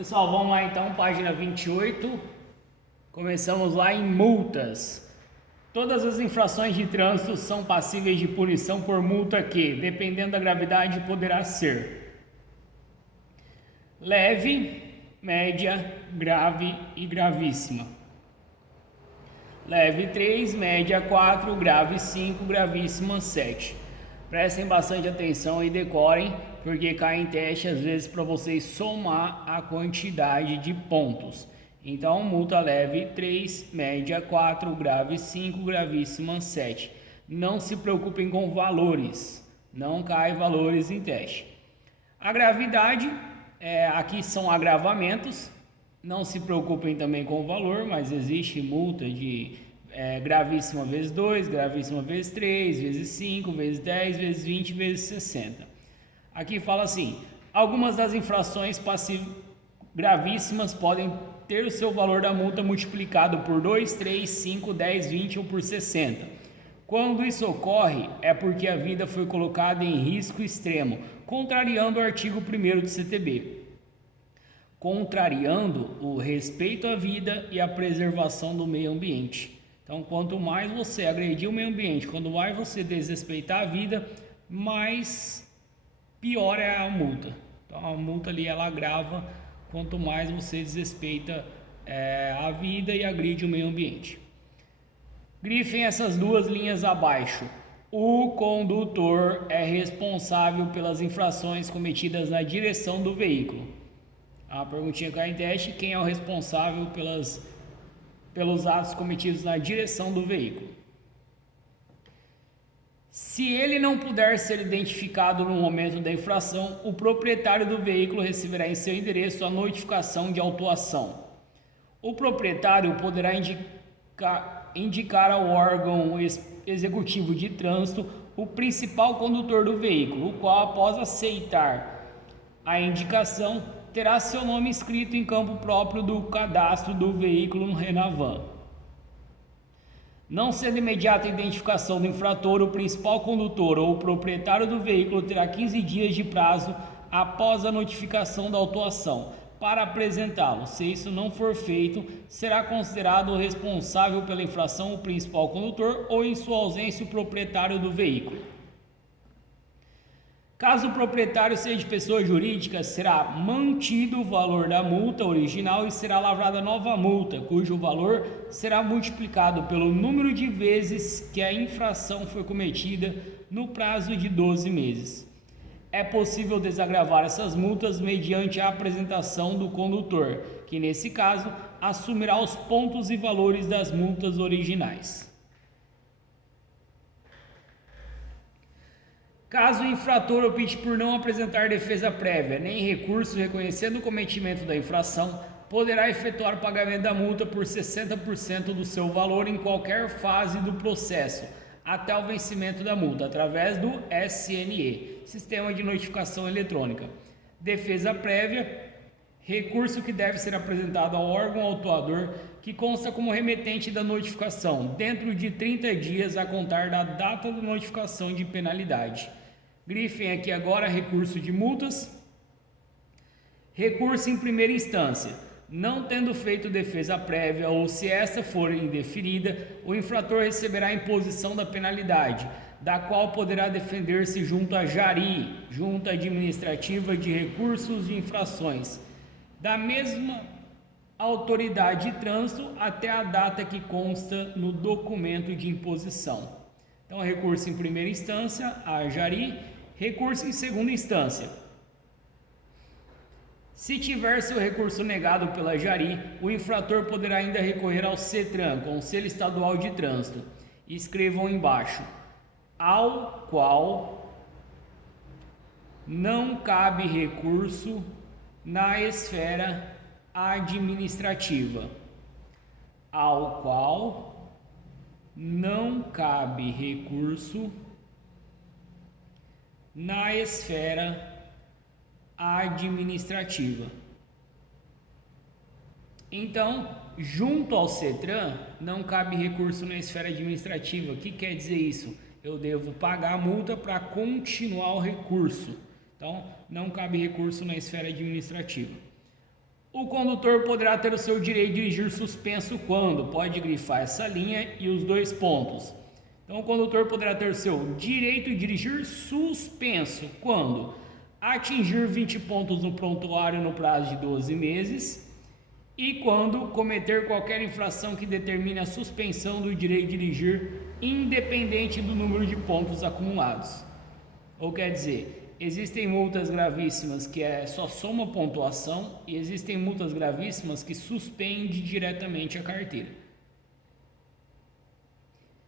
Pessoal, vamos lá então, página 28. Começamos lá em multas. Todas as infrações de trânsito são passíveis de punição por multa que, dependendo da gravidade, poderá ser leve, média, grave e gravíssima. Leve 3, média 4, grave 5, gravíssima 7. Prestem bastante atenção e decorem, porque cai em teste às vezes para vocês somar a quantidade de pontos. Então, multa leve 3, média 4, grave 5, gravíssima 7. Não se preocupem com valores, não cai valores em teste. A gravidade, aqui são agravamentos, não se preocupem também com o valor, mas existe multa de gravíssima vezes 2, gravíssima vezes 3, vezes 5, vezes 10, vezes 20, vezes 60. Aqui fala assim, algumas das infrações gravíssimas podem ter o seu valor da multa multiplicado por 2, 3, 5, 10, 20 ou por 60. Quando isso ocorre, é porque a vida foi colocada em risco extremo, contrariando o artigo 1º do CTB. Contrariando o respeito à vida e a preservação do meio ambiente. Então, quanto mais você agredir o meio ambiente, quanto mais você desrespeitar a vida, mais pior é a multa. Então, a multa ali ela agrava quanto mais você desrespeita a vida e agride o meio ambiente. Grifem essas duas linhas abaixo. O condutor é responsável pelas infrações cometidas na direção do veículo. A perguntinha cai em teste: quem é o responsável pelos atos cometidos na direção do veículo? Se ele não puder ser identificado no momento da infração, o proprietário do veículo receberá em seu endereço a notificação de autuação. O proprietário poderá indicar ao órgão executivo de trânsito o principal condutor do veículo, o qual, após aceitar a indicação, terá seu nome inscrito em campo próprio do cadastro do veículo no Renavan. Não sendo imediata a identificação do infrator, o principal condutor ou o proprietário do veículo terá 15 dias de prazo após a notificação da autuação para apresentá-lo. Se isso não for feito, será considerado o responsável pela infração o principal condutor ou, em sua ausência, o proprietário do veículo. Caso o proprietário seja de pessoa jurídica, será mantido o valor da multa original e será lavrada nova multa, cujo valor será multiplicado pelo número de vezes que a infração foi cometida no prazo de 12 meses. É possível desagravar essas multas mediante a apresentação do condutor, que nesse caso assumirá os pontos e valores das multas originais. Caso o infrator opte por não apresentar defesa prévia nem recurso reconhecendo o cometimento da infração, poderá efetuar o pagamento da multa por 60% do seu valor em qualquer fase do processo, até o vencimento da multa, através do SNE, Sistema de Notificação Eletrônica. Defesa prévia, recurso que deve ser apresentado ao órgão autuador, que consta como remetente da notificação, dentro de 30 dias a contar da data da notificação de penalidade. Grifem aqui agora recurso de multas. Recurso em primeira instância. Não tendo feito defesa prévia ou se esta for indeferida, o infrator receberá a imposição da penalidade, da qual poderá defender-se junto à JARI, Junta Administrativa de Recursos de Infrações, da mesma autoridade de trânsito até a data que consta no documento de imposição. Então, recurso em primeira instância, a JARI. Recurso em segunda instância. Se tiver seu recurso negado pela JARI, o infrator poderá ainda recorrer ao CETRAN, Conselho Estadual de Trânsito. Escrevam embaixo: ao qual não cabe recurso na esfera administrativa. Ao qual não cabe recurso na esfera administrativa. Então, junto ao CETRAN, não cabe recurso na esfera administrativa. O que quer dizer isso? Eu devo pagar a multa para continuar o recurso. Então, não cabe recurso na esfera administrativa. O condutor poderá ter o seu direito de dirigir suspenso quando? Pode grifar essa linha e os dois pontos. Então, o condutor poderá ter o seu direito de dirigir suspenso quando? Atingir 20 pontos no prontuário no prazo de 12 meses e quando cometer qualquer infração que determine a suspensão do direito de dirigir, independente do número de pontos acumulados. Ou quer dizer, existem multas gravíssimas que só soma pontuação e existem multas gravíssimas que suspendem diretamente a carteira.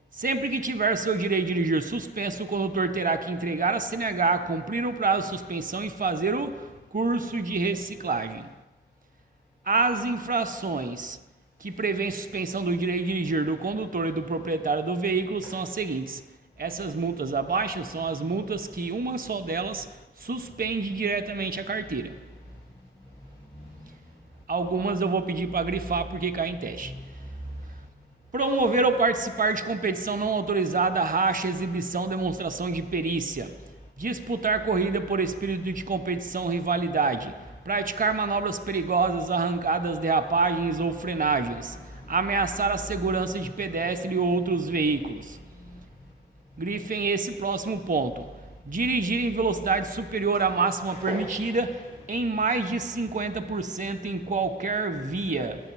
Sempre que tiver seu direito de dirigir suspenso, o condutor terá que entregar a CNH, cumprir o prazo de suspensão e fazer o curso de reciclagem. As infrações que prevêem suspensão do direito de dirigir do condutor e do proprietário do veículo são as seguintes. Essas multas abaixo são as multas que uma só delas suspende diretamente a carteira. Algumas eu vou pedir para grifar porque cai em teste. Promover ou participar de competição não autorizada, racha, exibição, demonstração de perícia. Disputar corrida por espírito de competição, rivalidade. Praticar manobras perigosas, arrancadas, derrapagens ou frenagens. Ameaçar a segurança de pedestre e outros veículos. Grifem esse próximo ponto. Dirigir em velocidade superior à máxima permitida em mais de 50% em qualquer via.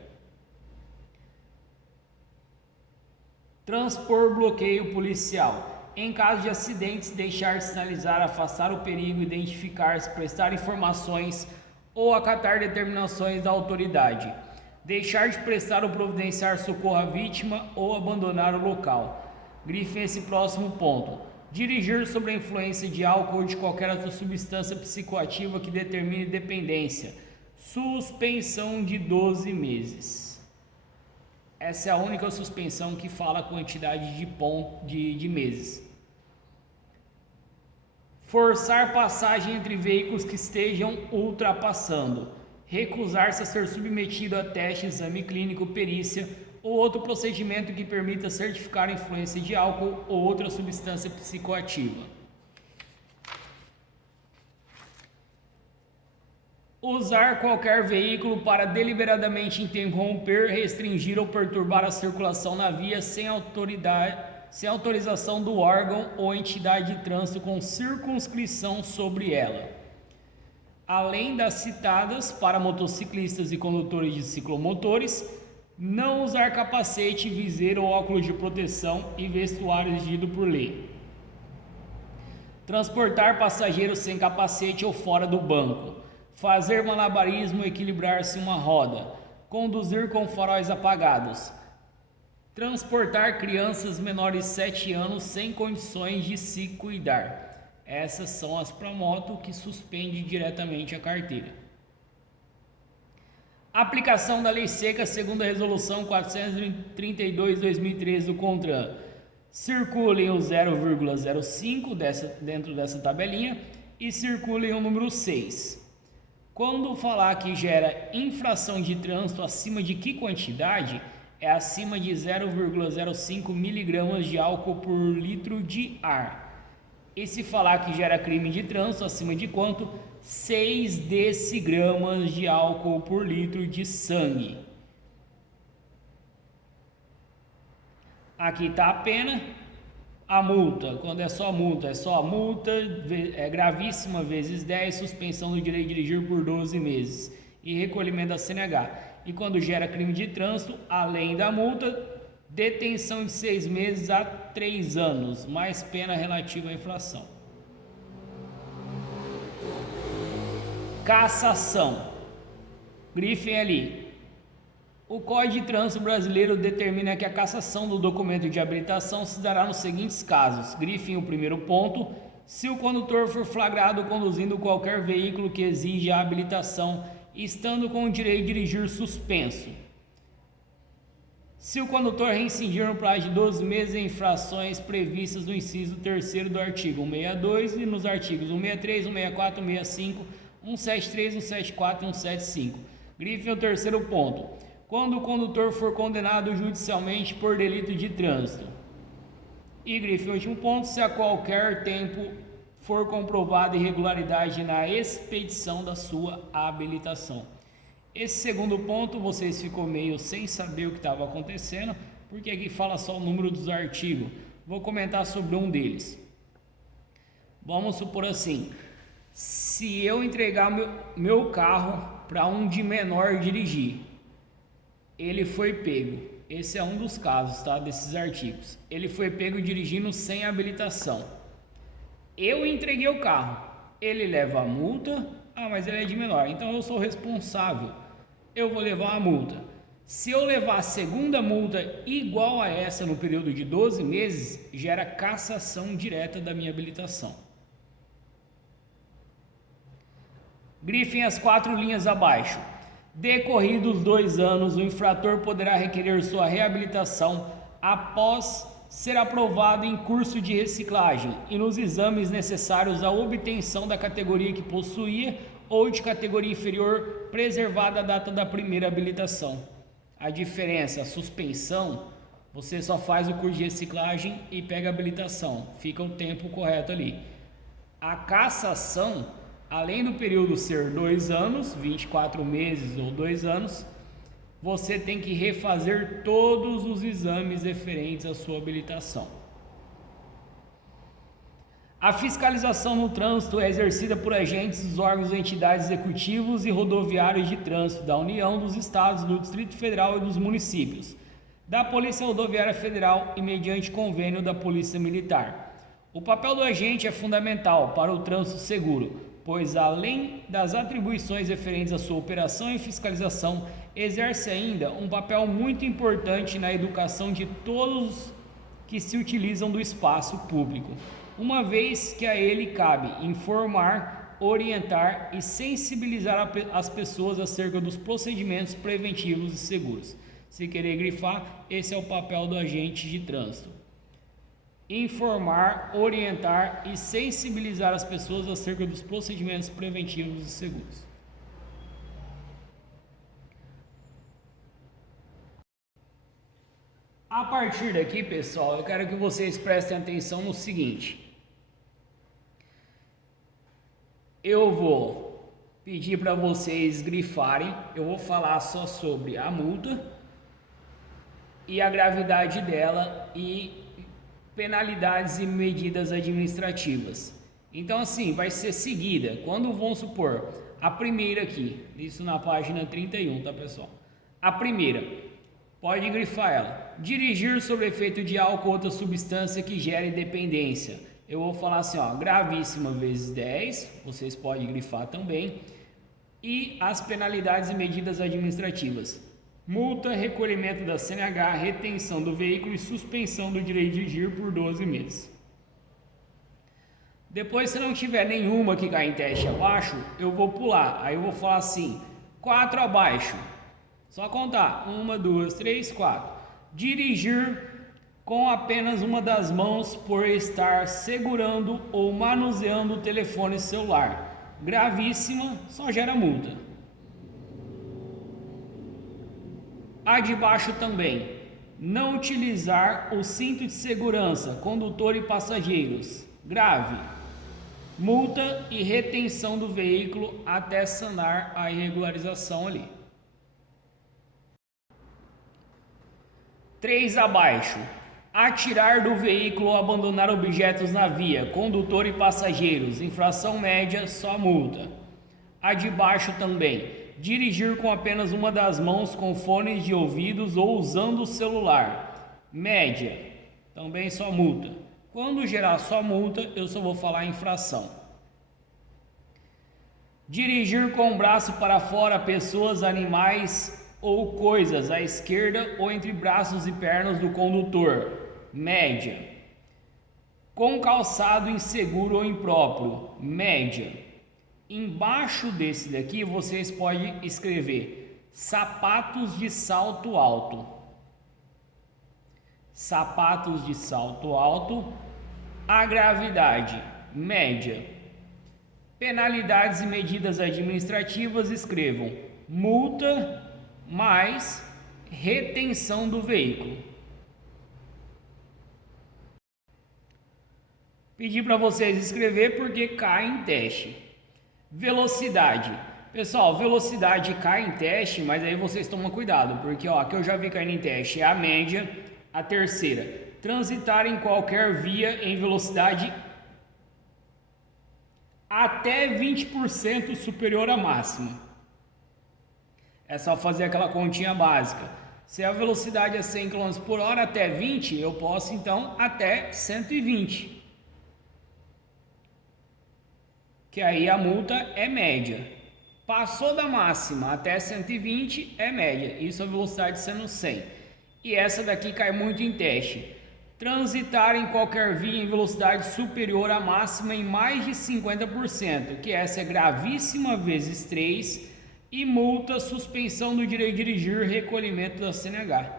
Transpor bloqueio policial. Em caso de acidentes, deixar de sinalizar, afastar o perigo, identificar-se, prestar informações ou acatar determinações da autoridade. Deixar de prestar ou providenciar socorro à vítima ou abandonar o local. Grifem esse próximo ponto. Dirigir sob a influência de álcool ou de qualquer outra substância psicoativa que determine dependência. Suspensão de 12 meses. Essa é a única suspensão que fala a quantidade de meses. Forçar passagem entre veículos que estejam ultrapassando. Recusar-se a ser submetido a teste, exame clínico, perícia ou outro procedimento que permita certificar a influência de álcool ou outra substância psicoativa. Usar qualquer veículo para deliberadamente interromper, restringir ou perturbar a circulação na via sem autorização do órgão ou entidade de trânsito com circunscrição sobre ela. Além das citadas, para motociclistas e condutores de ciclomotores, não usar capacete, viseira ou óculos de proteção e vestuário exigido por lei. Transportar passageiros sem capacete ou fora do banco. Fazer malabarismo, equilibrar-se uma roda. Conduzir com faróis apagados. Transportar crianças menores de 7 anos sem condições de se cuidar. Essas são as para moto que suspendem diretamente a carteira. Aplicação da lei seca segundo a resolução 432/2013 do CONTRAN. Circulem o 0,05 dentro dessa tabelinha e circulem o número 6. Quando falar que gera infração de trânsito acima de que quantidade? É acima de 0,05 miligramas de álcool por litro de ar. E se falar que gera crime de trânsito acima de quanto? 6 decigramas de álcool por litro de sangue. Aqui está a pena. A multa, quando é só multa, é gravíssima vezes 10, suspensão do direito de dirigir por 12 meses e recolhimento da CNH. E quando gera crime de trânsito, além da multa, detenção de 6 meses a 3 anos, mais pena relativa à infração. Cassação. Grifem ali. O Código de Trânsito Brasileiro determina que a cassação do documento de habilitação se dará nos seguintes casos. Grifem o primeiro ponto. Se o condutor for flagrado conduzindo qualquer veículo que exige a habilitação, estando com o direito de dirigir suspenso. Se o condutor reincidir no prazo de 12 meses em infrações previstas no inciso 3º do artigo 162 e nos artigos 163, 164, 165, 173, 174 e 175. Grifem o terceiro ponto. Quando o condutor for condenado judicialmente por delito de trânsito. E grifem o último ponto, se a qualquer tempo for comprovada irregularidade na expedição da sua habilitação. Esse segundo ponto, vocês ficou meio sem saber o que estava acontecendo, porque aqui fala só o número dos artigos. Vou comentar sobre um deles. Vamos supor assim, se eu entregar meu carro para um de menor dirigir, ele foi pego. Esse é um dos casos, tá, desses artigos. Ele foi pego dirigindo sem habilitação. Eu entreguei o carro, ele leva a multa, mas ele é de menor, então eu sou responsável, eu vou levar a multa. Se eu levar a segunda multa igual a essa no período de 12 meses, gera cassação direta da minha habilitação. Grifem as 4 linhas abaixo. Decorridos 2 anos, o infrator poderá requerer sua reabilitação após ser aprovado em curso de reciclagem e nos exames necessários à obtenção da categoria que possuía ou de categoria inferior, preservada a data da primeira habilitação. A diferença, a suspensão, você só faz o curso de reciclagem e pega a habilitação, fica o tempo correto ali. A cassação, além do período ser 2 anos, 24 meses ou 2 anos, você tem que refazer todos os exames referentes à sua habilitação. A fiscalização no trânsito é exercida por agentes dos órgãos e entidades executivos e rodoviários de trânsito da União, dos Estados, do Distrito Federal e dos municípios, da Polícia Rodoviária Federal e mediante convênio da Polícia Militar. O papel do agente é fundamental para o trânsito seguro, pois além das atribuições referentes à sua operação e fiscalização, exerce ainda um papel muito importante na educação de todos que se utilizam do espaço público, uma vez que a ele cabe informar, orientar e sensibilizar as pessoas acerca dos procedimentos preventivos e seguros. Se querer grifar, esse é o papel do agente de trânsito. Informar, orientar e sensibilizar as pessoas acerca dos procedimentos preventivos e seguros. A partir daqui, pessoal, eu quero que vocês prestem atenção no seguinte. Eu vou pedir para vocês grifarem, eu vou falar só sobre a multa e a gravidade dela e penalidades e medidas administrativas. Então assim, vai ser seguida, quando vamos supor, a primeira aqui, isso na página 31, tá pessoal? A primeira, pode grifar ela, dirigir sob efeito de álcool ou outra substância que gere dependência. Eu vou falar assim, ó, gravíssima vezes 10, vocês podem grifar também. E as penalidades e medidas administrativas. Multa, recolhimento da CNH, retenção do veículo e suspensão do direito de dirigir por 12 meses. Depois, se não tiver nenhuma que cai em teste abaixo, eu vou pular. Aí eu vou falar assim, 4 abaixo. Só contar, 1, 2, 3, 4. Dirigir com apenas uma das mãos por estar segurando ou manuseando o telefone celular. Gravíssima, só gera multa. A de baixo também. Não utilizar o cinto de segurança, condutor e passageiros. Grave. Multa e retenção do veículo até sanar a irregularização ali. 3 abaixo. Atirar do veículo ou abandonar objetos na via, condutor e passageiros, infração média, só multa. A de baixo também, dirigir com apenas uma das mãos com fones de ouvidos ou usando o celular, média, também só multa. Quando gerar só multa, eu só vou falar infração. Dirigir com o braço para fora pessoas, animais ou coisas à esquerda ou entre braços e pernas do condutor, média. Com calçado inseguro ou impróprio, média. Embaixo desse daqui vocês podem escrever sapatos de salto alto. Sapatos de salto alto. A gravidade, média. Penalidades e medidas administrativas, escrevam multa mais retenção do veículo. Pedi para vocês escrever porque cai em teste. Velocidade. Pessoal, velocidade cai em teste, mas aí vocês tomam cuidado, porque ó, aqui eu já vi caindo em teste, é a média. A terceira, transitar em qualquer via em velocidade até 20% superior à máxima. É só fazer aquela continha básica. Se a velocidade é 100 km por hora até 20, eu posso então até 120. Que aí a multa é média. Passou da máxima até 120 é média. Isso a velocidade sendo 100. E essa daqui cai muito em teste. Transitar em qualquer via em velocidade superior à máxima em mais de 50%, que essa é gravíssima vezes 3, e multa, suspensão do direito de dirigir, recolhimento da CNH.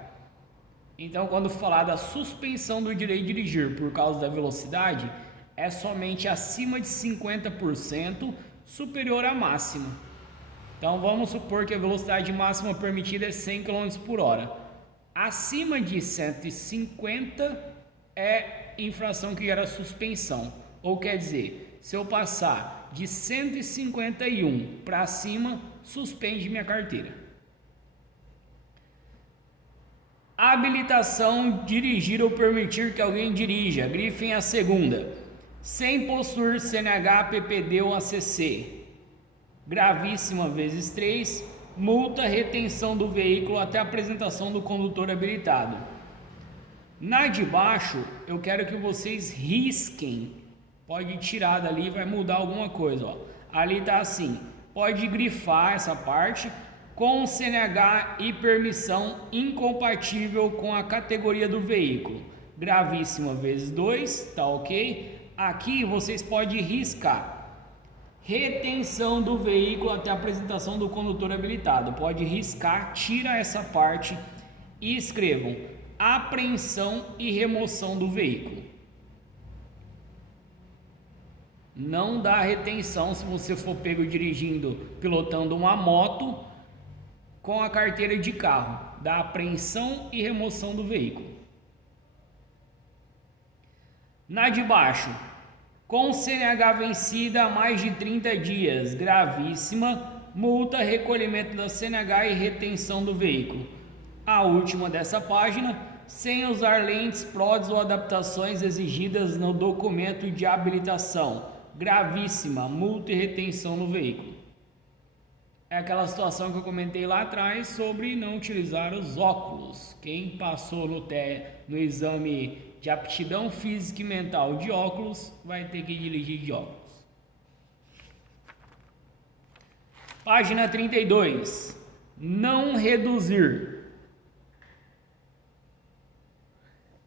Então, quando falar da suspensão do direito de dirigir por causa da velocidade, é somente acima de 50% superior à máxima. Então, vamos supor que a velocidade máxima permitida é 100 km por hora. Acima de 150 é infração que gera suspensão. Ou quer dizer, se eu passar de 151 para cima, suspende minha carteira. Habilitação, dirigir ou permitir que alguém dirija. Grifem a segunda. Sem possuir CNH, PPD ou ACC. Gravíssima vezes 3. Multa, retenção do veículo até a apresentação do condutor habilitado. Na de baixo, eu quero que vocês risquem. Pode tirar dali, vai mudar alguma coisa. Ó. Ali está assim. Pode grifar essa parte com CNH e permissão incompatível com a categoria do veículo. Gravíssima vezes 2, tá ok? Aqui vocês podem riscar. Retenção do veículo até a apresentação do condutor habilitado. Pode riscar, tira essa parte e escrevam apreensão e remoção do veículo. Não dá retenção se você for pego dirigindo, pilotando uma moto com a carteira de carro. Dá apreensão e remoção do veículo. Na de baixo, com CNH vencida há mais de 30 dias, gravíssima, multa, recolhimento da CNH e retenção do veículo. A última dessa página, sem usar lentes, próteses ou adaptações exigidas no documento de habilitação, gravíssima, multa e retenção no veículo. É aquela situação que eu comentei lá atrás sobre não utilizar os óculos. Quem passou no exame de aptidão física e mental de óculos vai ter que dirigir de óculos. Página 32. Não reduzir.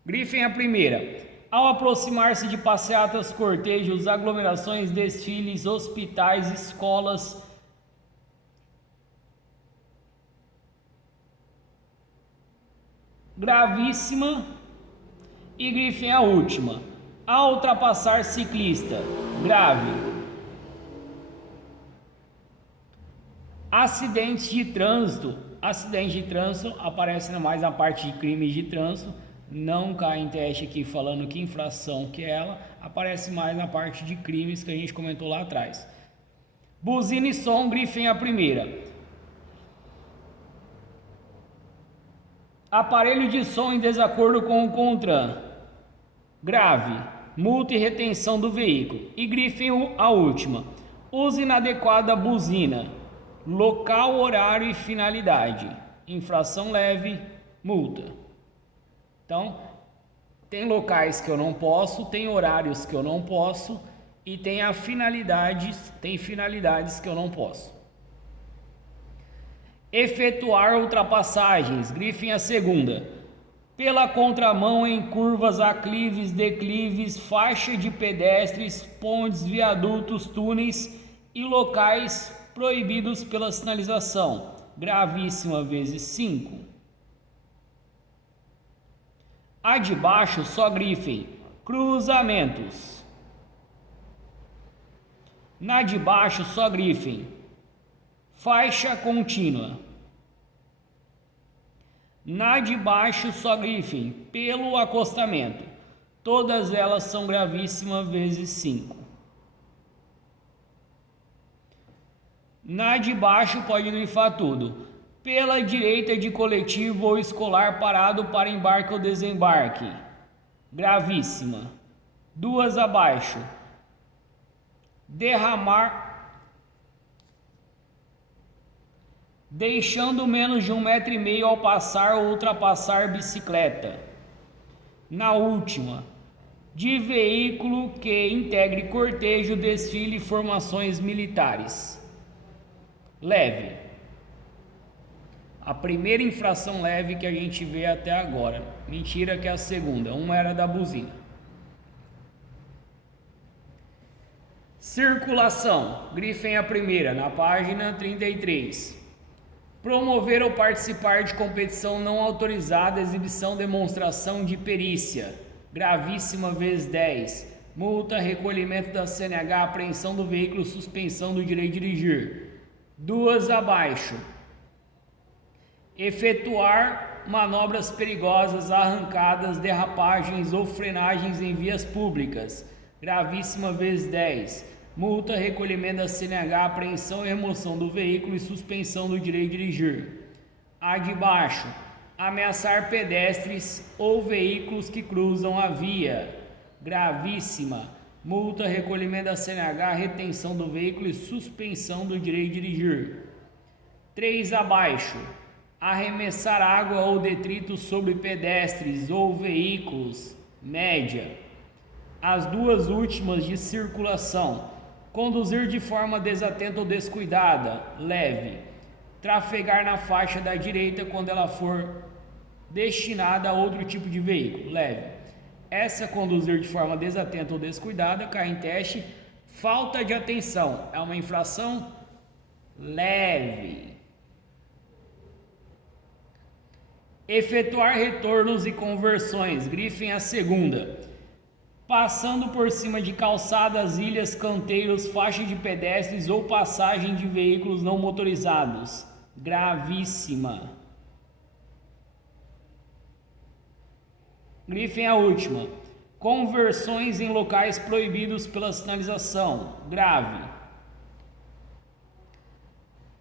Grifem a primeira. Ao aproximar-se de passeatas, cortejos, aglomerações, desfiles, hospitais, escolas, gravíssima. E grifem a última. Ao ultrapassar ciclista, grave. Acidentes de trânsito. Acidente de trânsito aparece mais na parte de crimes de trânsito. Não cai em teste aqui falando que infração que é ela. Aparece mais na parte de crimes que a gente comentou lá atrás. Buzina e som, grifem a primeira. Aparelho de som em desacordo com o CONTRAN. Grave, multa e retenção do veículo. E grifem a última. Use inadequada buzina. Local, horário e finalidade. Infração leve, multa. Então, tem locais que eu não posso, tem horários que eu não posso e tem finalidades que eu não posso. Efetuar ultrapassagens, grifem a segunda. Pela contramão em curvas, aclives, declives, faixa de pedestres, pontes, viadutos, túneis e locais proibidos pela sinalização. Gravíssima vezes 5. A de baixo só grifem cruzamentos. Na de baixo só grifem faixa contínua. Na de baixo só grifem pelo acostamento. Todas elas são gravíssimas vezes 5. Na de baixo pode grifar tudo. Pela direita de coletivo ou escolar parado para embarque ou desembarque. Gravíssima. 2 abaixo. Derramar deixando menos de 1,5 m ao passar ou ultrapassar bicicleta. Na última, de veículo que integre cortejo, desfile e formações militares. Leve. A primeira infração leve que a gente vê até agora. Mentira que é a segunda. Uma era da buzina. Circulação. Grifem a primeira, na página 33. Promover ou participar de competição não autorizada, exibição, demonstração de perícia. Gravíssima vezes 10. Multa, recolhimento da CNH, apreensão do veículo, suspensão do direito de dirigir. 2 abaixo. Efetuar manobras perigosas, arrancadas, derrapagens ou frenagens em vias públicas. Gravíssima vezes 10. Multa, recolhimento da CNH, apreensão e remoção do veículo e suspensão do direito de dirigir. A de baixo. Ameaçar pedestres ou veículos que cruzam a via. Gravíssima. Multa, recolhimento da CNH, retenção do veículo e suspensão do direito de dirigir. 3 abaixo. Arremessar água ou detrito sobre pedestres ou veículos. Média. As 2 últimas de circulação. Conduzir de forma desatenta ou descuidada. Leve. Trafegar na faixa da direita quando ela for destinada a outro tipo de veículo. Leve. Essa conduzir de forma desatenta ou descuidada cai em teste. Falta de atenção. É uma infração leve. Efetuar retornos e conversões. Grifem a segunda. Passando por cima de calçadas, ilhas, canteiros, faixa de pedestres ou passagem de veículos não motorizados. Gravíssima. Grifem a última. Conversões em locais proibidos pela sinalização. Grave.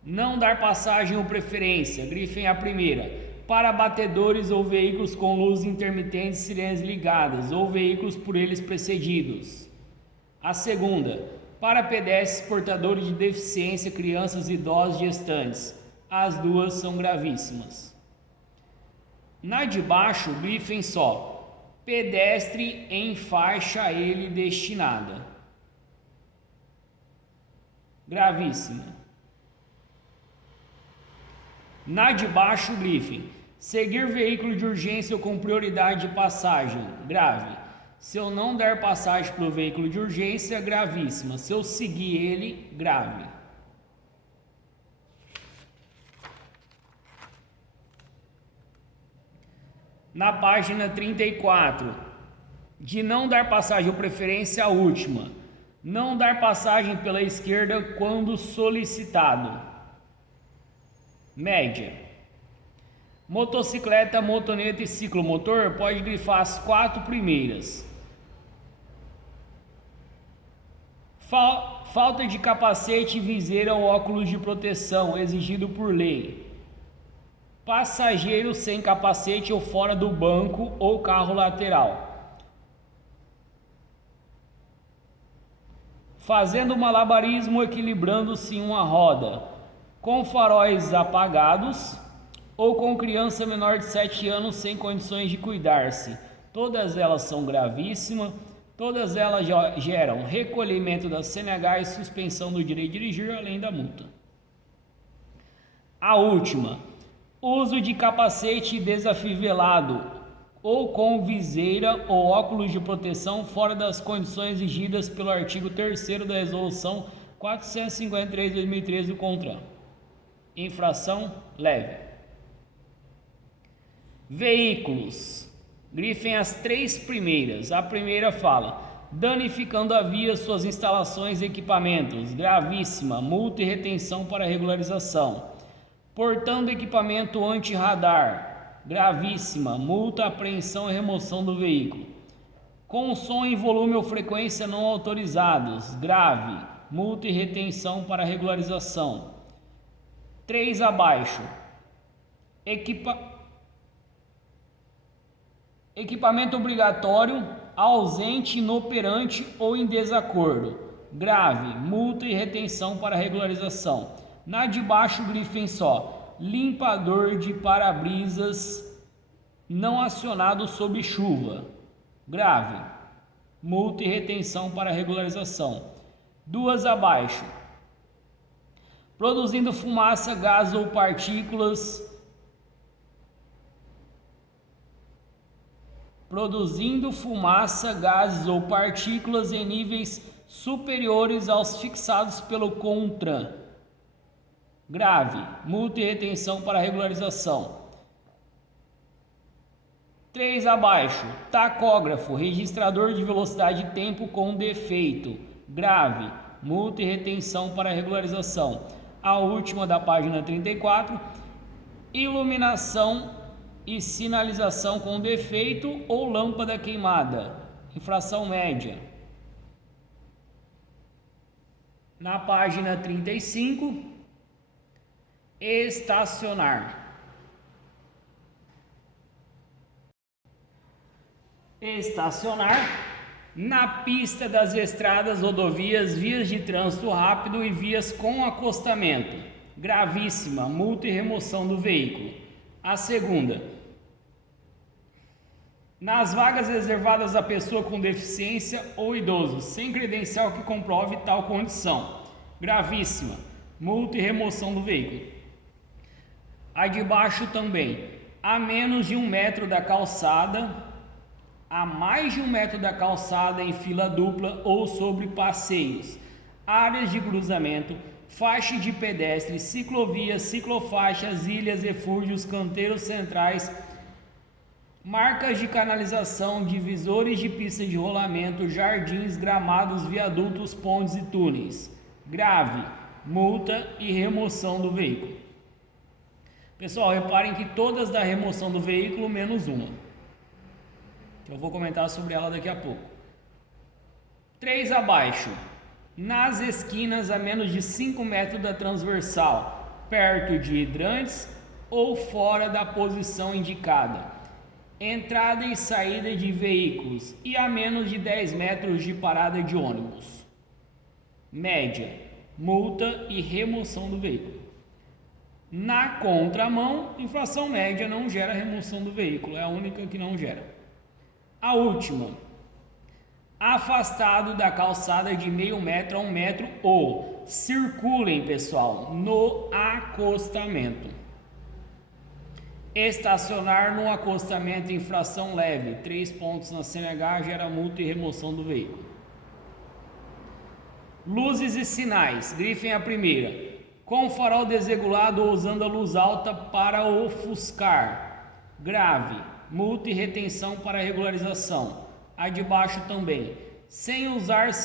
Não dar passagem ou preferência. Grifem a primeira. Para batedores ou veículos com luzes intermitentes, sirenes ligadas, ou veículos por eles precedidos. A segunda, para pedestres portadores de deficiência, crianças, idosos, gestantes. As 2 são gravíssimas. Na de baixo, grifem só. Pedestre em faixa a ele destinada. Gravíssima. Na de baixo, grifem. Seguir veículo de urgência ou com prioridade de passagem. Grave. Se eu não der passagem para o veículo de urgência, gravíssima. Se eu seguir ele, grave. Na página 34. De não dar passagem ou preferência, a última. Não dar passagem pela esquerda quando solicitado. Média. Motocicleta, motoneta e ciclomotor pode grifar as 4 primeiras. Falta de capacete, viseira ou óculos de proteção exigido por lei. Passageiro sem capacete ou fora do banco ou carro lateral. Fazendo malabarismo equilibrando-se em uma roda. Com faróis apagados. Ou com criança menor de 7 anos sem condições de cuidar-se. Todas elas são gravíssimas, todas elas geram recolhimento da CNH e suspensão do direito de dirigir, além da multa. A última, uso de capacete desafivelado ou com viseira ou óculos de proteção fora das condições exigidas pelo artigo 3º da Resolução 453/2013 do CONTRAN. Infração leve. Veículos. Grifem as 3 primeiras. A primeira fala: danificando a via, suas instalações e equipamentos. Gravíssima. Multa e retenção para regularização. Portando equipamento anti-radar. Gravíssima. Multa, apreensão e remoção do veículo. Com som em volume ou frequência não autorizados. Grave. Multa e retenção para regularização. 3 abaixo. Equipamento obrigatório, ausente, inoperante ou em desacordo. Grave, multa e retenção para regularização. Na de baixo, grifem só. Limpador de para-brisas não acionado sob chuva. Grave, multa e retenção para regularização. 2 abaixo. Produzindo fumaça, gás ou partículas. Produzindo fumaça, gases ou partículas em níveis superiores aos fixados pelo CONTRAN. Grave, multa e retenção para regularização. 3 abaixo, tacógrafo, registrador de velocidade e tempo com defeito. Grave, multa e retenção para regularização. A última da página 34, iluminação e sinalização com defeito ou lâmpada queimada. Infração média. Na página 35, estacionar. Estacionar na pista das estradas, rodovias, vias de trânsito rápido e vias com acostamento. Gravíssima, multa e remoção do veículo. A segunda, nas vagas reservadas a pessoa com deficiência ou idoso, sem credencial que comprove tal condição. Gravíssima, multa e remoção do veículo. A de baixo também, a menos de 1 metro da calçada, a mais de 1 metro da calçada em fila dupla ou sobre passeios, áreas de cruzamento, faixa de pedestres, ciclovias, ciclofaixas, ilhas, refúgios, canteiros centrais, marcas de canalização, divisores de pista de rolamento, jardins, gramados, viadutos, pontes e túneis. Grave, multa e remoção do veículo. Pessoal, reparem que todas da remoção do veículo menos uma. Eu vou comentar sobre ela daqui a pouco. 3 abaixo. Nas esquinas a menos de 5 metros da transversal, perto de hidrantes ou fora da posição indicada. Entrada e saída de veículos e a menos de 10 metros de parada de ônibus. Média, multa e remoção do veículo. Na contramão, infração média não gera remoção do veículo, é a única que não gera. A última, afastado da calçada de meio metro a 1 metro ou circulem, pessoal, no acostamento. Estacionar no acostamento, infração leve, 3 pontos na CNH, gera multa e remoção do veículo. Luzes e sinais, grifem a primeira. Com farol desregulado ou usando a luz alta para ofuscar. Grave, multa e retenção para regularização. A de baixo também. Sem usar